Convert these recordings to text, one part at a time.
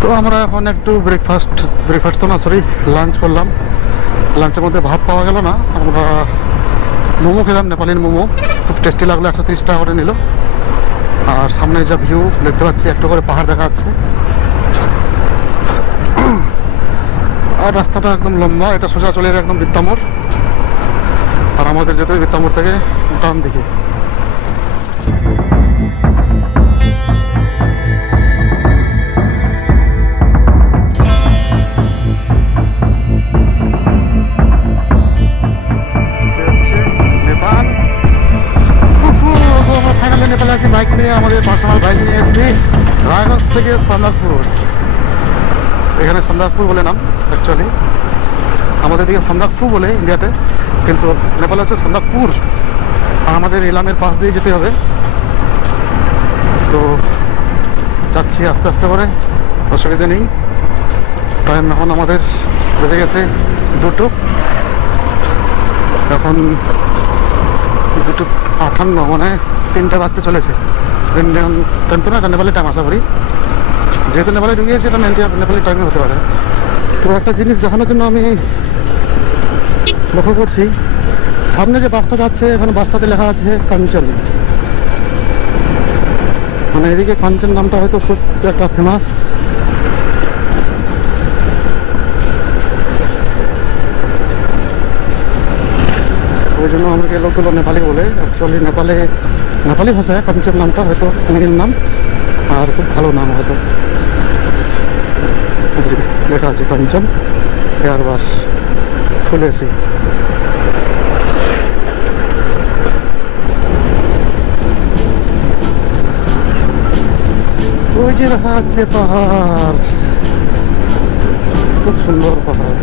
তো আমরা এখন একটু ব্রেকফাস্ট তো না সরি লাঞ্চ করলাম। লাঞ্চের মধ্যে ভাত পাওয়া গেল না, আমরা মোমো খেলাম, নেপালির মোমো, খুব টেস্টি লাগলো। 130 টাকা করে নিল। আর সামনে যা ভিউ দেখতে পাচ্ছি, একটু করে পাহাড় দেখা যাচ্ছে। আর রাস্তাটা একদম লম্বা, এটা সোজা চলে যাবে একদম বিদ্যামোড়। আর আমাদের যেতে হবে বিদ্যামোড় থেকে ডান দিকে। নেপালে আছি বাইক নিয়ে, আমাদের পার্সোনাল বাইক নিয়ে এসেছি রায়গঞ্জ থেকে সন্দাকপুর। এখানে সন্দাকপুর বলে নাম, অ্যাকচুয়ালি আমাদের দিকে সন্দাকফু বলে ইন্ডিয়াতে, কিন্তু নেপালে হচ্ছে সন্দাকপুর। আর আমাদের ইলামের পাশ দিয়ে যেতে হবে। তো যাচ্ছি আস্তে আস্তে করে, অসুবিধা নেই। টাইম এখন আমাদের বেজে গেছে 2টো, এখন 2:58, মানে 3টা বাজতে চলেছে। ইন্ডিয়ান টাইম তো না, এটা নেপালি টাইম আশা করি। যেহেতু নেপালে ঢুকিয়েছি, এটা নেপালি টাইমে হতে পারে। তো একটা জিনিস দেখানোর জন্য আমি লক্ষ্য করছি, সামনে যে বাসটা যাচ্ছে, এখানে বাসটাতে লেখা আছে কাঞ্চন। মানে এদিকে কাঞ্চন নামটা হয়তো খুব একটা ফেমাস। ওই জন্য আমাকে লোকগুলো নেপালি বলে। অ্যাকচুয়ালি নেপালি ভাষায় কাঞ্চন নামটা হয়তো অনেকের নাম, আর খুব ভালো নাম হয়তো। লেখা আছে কাঞ্চন এয়ারবাস ফুল এসি। ওই যে দেখা যাচ্ছে পাহাড়, খুব সুন্দর পাহাড়।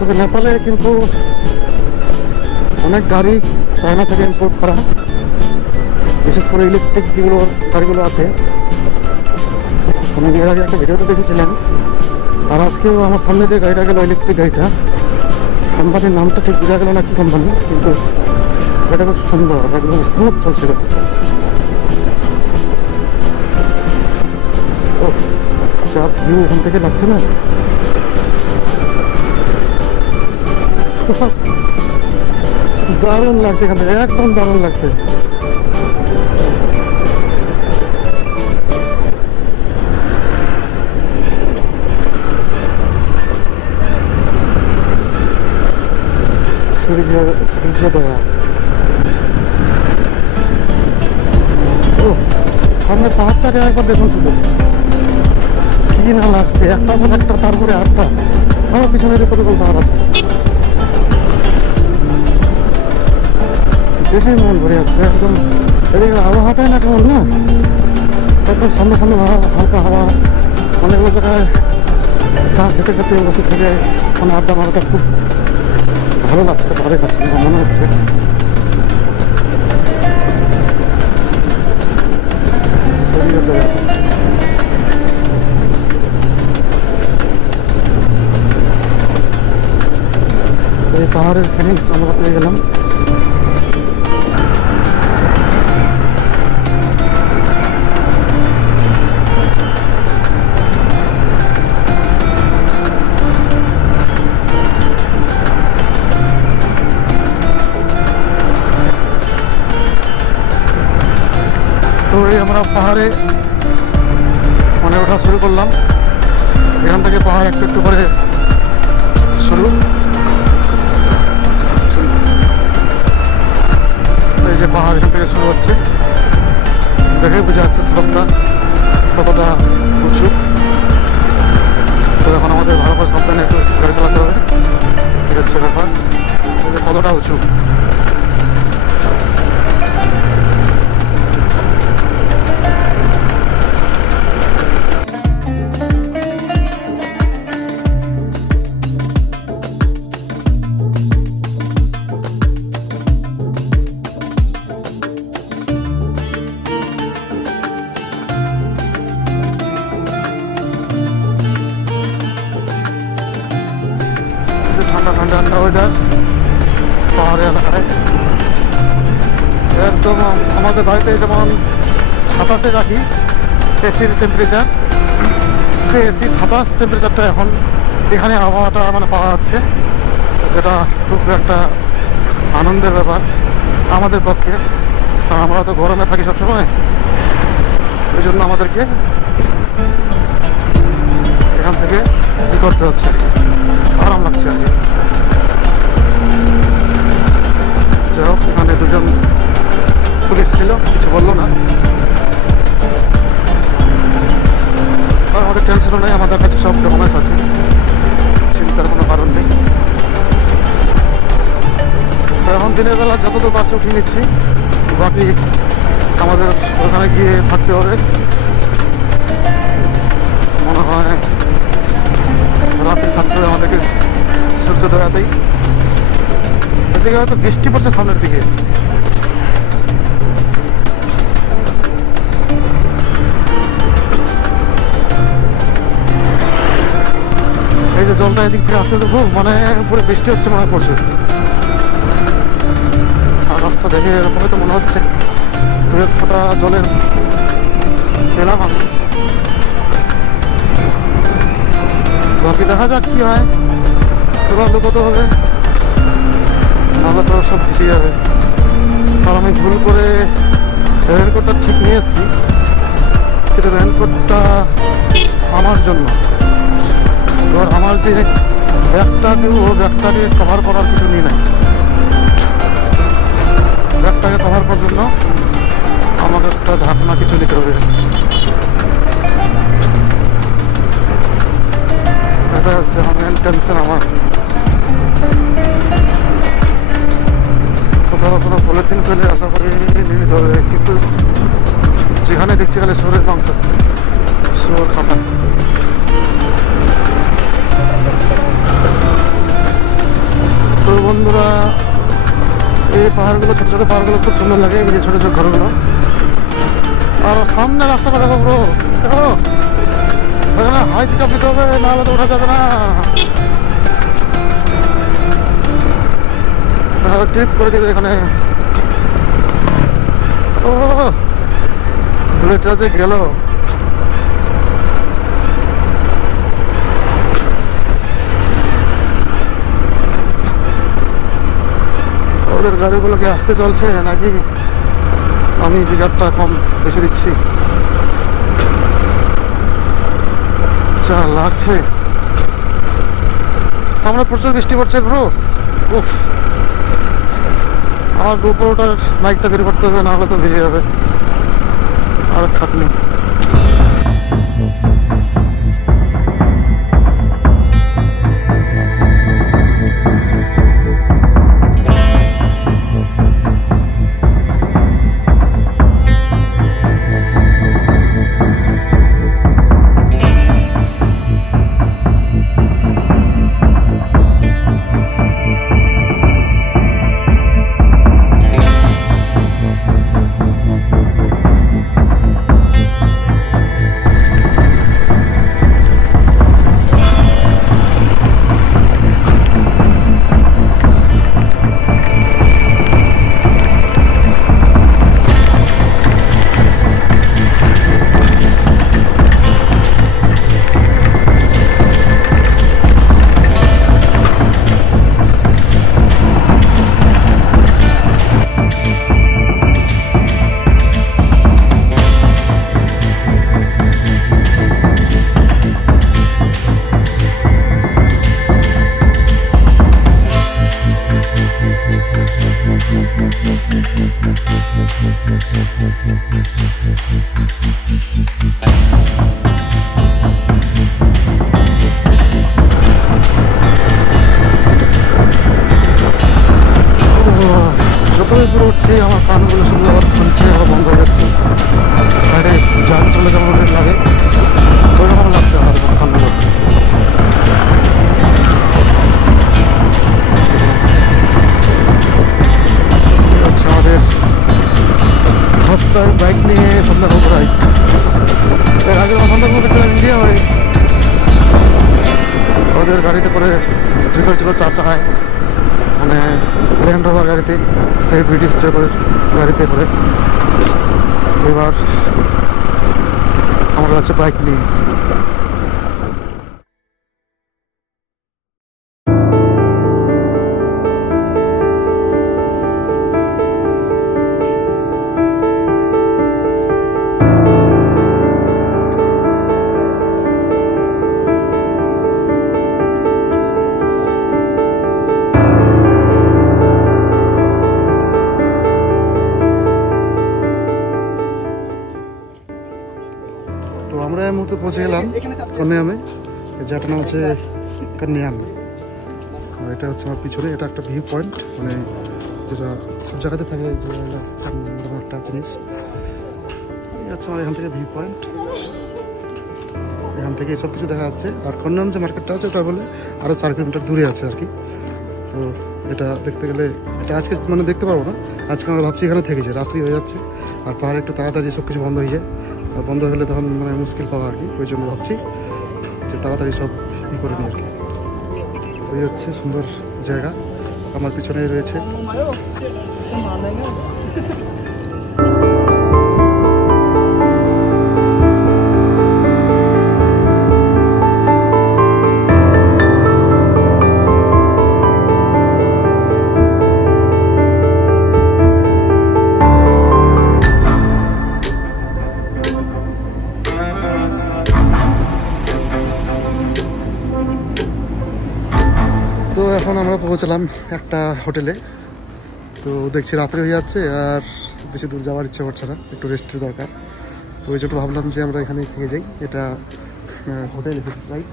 তবে নেপালে কিন্তু অনেক গাড়ি চায়না থেকে ইম্পোর্ট করা, বিশেষ করে ইলেকট্রিক যেগুলো গাড়িগুলো আছে। আমি এর আগে একটা ভিডিওতে দেখেছিলেন, আর আজকেও আমার সামনে দিয়ে গাড়িটা গেল, ইলেকট্রিক গাড়িটা। কোম্পানির নামটা ঠিক বোঝা গেল না কি কোম্পানি, কিন্তু গাড়িটা খুব সুন্দর, একদম স্মুথ চলছিল। ও যা ভিউ ওখান থেকে লাগছে না, দারুণ লাগছে এখান থেকে, একদম দারুণ লাগছে। সূর্যোদয়া। ও সামনে পাহাড়টাকে একবার দেখুন শুধু, কি না লাগছে, একটা পর একটা, তারপরে আটটা। আমার পিছনে কতগুলো পাহাড় আছে, দেখেই মন ভরে যাচ্ছে একদম। এদিকে আবহাওয়াটাই না কেমন না, একদম সামনে সামনে হালকা হাওয়া। অনেকগুলো জায়গায় চা খেতে খেতে বসে থেকে মানে আড্ডা মারাটা খুব ভালো লাগছে, ভালো লাগছে মনে হচ্ছে। এই পাহাড়ের ফিলিংস আমরা পেয়ে গেলাম। তো এই আমরা পাহাড়ে মানে ওঠা শুরু করলাম। এখান থেকে পাহাড় একটু একটু করে শুরু। এই যে পাহাড় এখান থেকে শুরু হচ্ছে, দেখে বোঝা যাচ্ছে স্লোপটা কতটা উঁচু। তারপর সাবধানে একটু গাড়ি চালাতে হবে। ঠিক আছে ব্যাপার, কতটা উঁচু। ঠান্ডা ঠান্ডা ঠান্ডা ওয়েদার পাহাড়ি এলাকায় একদম। আমাদের বাড়িতে যেমন 27-এ রাখি এসির টেম্পারেচার, সে এসির 27 টেম্পারেচারটা এখন এখানে আবহাওয়াটা মানে পাওয়া যাচ্ছে, যেটা খুব একটা আনন্দের ব্যাপার আমাদের পক্ষে। কারণ আমরা তো গরমে থাকি সবসময়, ওই জন্য আমাদেরকে এখান থেকে ই করতে হচ্ছে আর কি, আরাম লাগছে আর কি। যাই হোক, এখানে দুজন পুলিশ ছিল, কিছু বললো না। আর আমাদের টেনশনও নেই, আমাদের কাছে সব ডকুমেন্টস আছে, চিন্তার কোনো কারণ নেই। তো এখন দিনের বেলা যতটুকু বাচ্চা উঠিয়ে নিচ্ছি, বাকি আমাদের ওখানে গিয়ে থাকতে হবে মনে হয়। রাত্রি থাকতে হবে আমাদেরকে সূর্যোদয়াতেই। এদিকে হয়তো বৃষ্টি পড়ছে সামনের দিকে। এই যে জলটা এদিক থেকে আসতে দেখো, মানে পুরো বৃষ্টি হচ্ছে মনে পড়ছে। আর রাস্তা দেখে এরকমই তো মনে হচ্ছে, দু এক ফোঁটা জলের পেলাম আমি। বাকি দেখা যাক কি হয়, এবার লুকোতে হবে, নাহলে তো সব ভিজে যাবে। কারণ আমি ভুল করে রেনকোটটা ঠিক নিয়ে এসেছি, কিন্তু রেনকোটটা আমার জন্য। এবার আমার যে ব্যাগটাকে, ও ব্যাগটাকে কভার করার কিছু নিয়ে নাই, ব্যাগটাকে কভার করার জন্য আমাকে একটা ঢাকনা কিছু নিতে হবে। এটা হচ্ছে মেন টেনশন আমার। কোথাও কোনো পলিথিন পেলে আশা করি নিয়ে নিতে হবে, কিন্তু যেখানে দেখছি গেলে শরীর মাংস, শোর কাটা। তো বন্ধুরা, এই পাহাড়গুলো, ছোটো ছোটো পাহাড়গুলো খুব সুন্দর লাগে, এই যে ছোটো ছোটো ঘরগুলো। আর সামনে রাস্তাটা দেখো ব্রো, দেখো এখানে হাই পিক আপ নিতে হবে, নাহলে তো ওঠা যাবে না। ট্রিপ করে দেবে এখানে। ও বুলেটটা যে গেল, ওদের গাড়িগুলোকে আসতে চলছে নাকি আমি বিঘারটা কম বেশি দিচ্ছি? যা লাগছে, সামনে প্রচুর বৃষ্টি পড়ছে ব্রো। উফ, আমার গোপ্রোটার মাইকটা বের করতে হবে, নাহলে তো ভিজে যাবে। আর খাটনি। নিজের গাড়িতে করে যে করেছিল 4 চাকায়, মানে ল্যান্ড রোভার গাড়িতে, সেই ব্রিটিশ গাড়িতে করে। এবার আমার কাছে বাইক নিয়ে তো আমরা এই মুহূর্তে পৌঁছে গেলাম কন্যায়ামে। এই জায়গাটার নাম হচ্ছে কন্যায়াম, আর এটা হচ্ছে আমার পিছনে। এটা একটা ভিউ পয়েন্ট, মানে যেটা সব জায়গাতে থাকে যে একটা জিনিস। এই হচ্ছে আমার এখান থেকে ভিউ পয়েন্ট, এখান থেকে সব কিছু দেখা যাচ্ছে। আর কন্যায়াম যে মার্কেটটা আছে ওটা বলে আরও 4 কিলোমিটার দূরে আছে আর কি। তো এটা দেখতে গেলে এটা আজকে মানে দেখতে পারবো না, আজকে আমরা ভাবছি এখানে থেকে যাই, রাত্রি হয়ে যাচ্ছে আর পাহাড়ে একটু তাড়াতাড়ি সব কিছু বন্ধ হয়ে যায়, আর বন্ধ হলে তখন মানে মুশকিল পাওয়া আর কি। ওই জন্য ভাবছি যে তাড়াতাড়ি সব করে নিই আর কি। ওই হচ্ছে সুন্দর জায়গা, আমার পিছনে রয়েছে। তো এখন আমরা পৌঁছলাম একটা হোটেলে। তো দেখছি রাত্রে হয়ে যাচ্ছে আর বেশি দূর যাওয়ার ইচ্ছে করছে না, একটু রেস্টের দরকার। তো ওই জন্য ভাবলাম যে আমরা এখানে খেয়ে যাই। এটা হোটেল রাইট,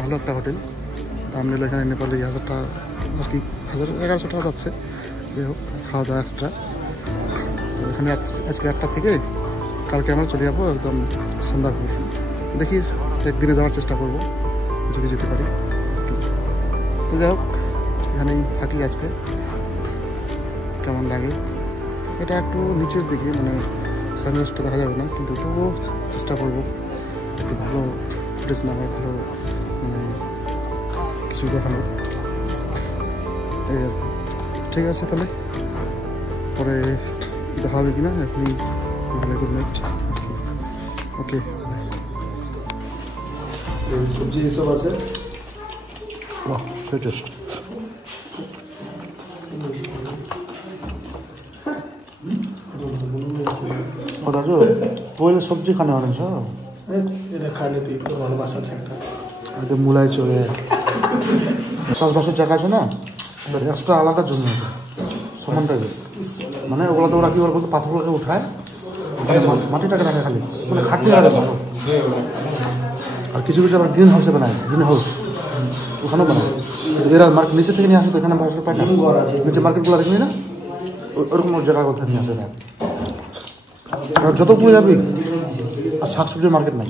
ভালো একটা হোটেল। দাম নিল এখানে নেপালে 1000 টাকা আর কি, 1100 টাকা যাচ্ছে। যাই হোক, খাওয়া দাওয়া এক্সট্রা। তো এখানে আজকে 1টা থেকে কালকে আমরা চলে যাবো একদম সন্ধ্যাপুর। দেখি একদিনে যাওয়ার চেষ্টা করব যদি যেতে পারি। তো যাই হোক, এখানেই থাকি আজকে, কেমন লাগে। এটা একটু নিচের দিকে, মানে সানরাইজটা দেখা যাবে না, কিন্তু তবুও চেষ্টা করবো একটু ভালো ফুটেজ নেওয়ার, ভালো মানে কিছু দেখানো। এই আর কি। ঠিক আছে, তাহলে পরে দেখা হবে কিনা, এখনই ভালো। Good night. ওকে, সবজি এসব আছে। वाह, so टेस्ट। और दाजु पहले सब्जी खाने वाले छ खाने तो एक भालोबासा छ একটা এটা মুলাই চলে চাষবাসের জায়গা আছে না, এক্সট্রা আলাদা জমি আছে সমান টাইপের। মানে ওগুলো তো ওরা কি বলবো, পাথরগুলোকে উঠায়, মাটিটাকে রাখে খালি, মানে খাটনি রাখে ভালো। আর কিছু কিছু আবার গ্রিন হাউসে বানায়, গ্রিন হাউস ওখানেও বানায়। এরা মার্কেট নিচে থেকে নিয়ে আসে, তো এখানে পায় না, নিচে মার্কেটগুলো দেখবি না, ওরকম জায়গা কোথায় নিয়ে আসে না। আর যত পুরো যাবি আর শাকসবজির মার্কেট নাই।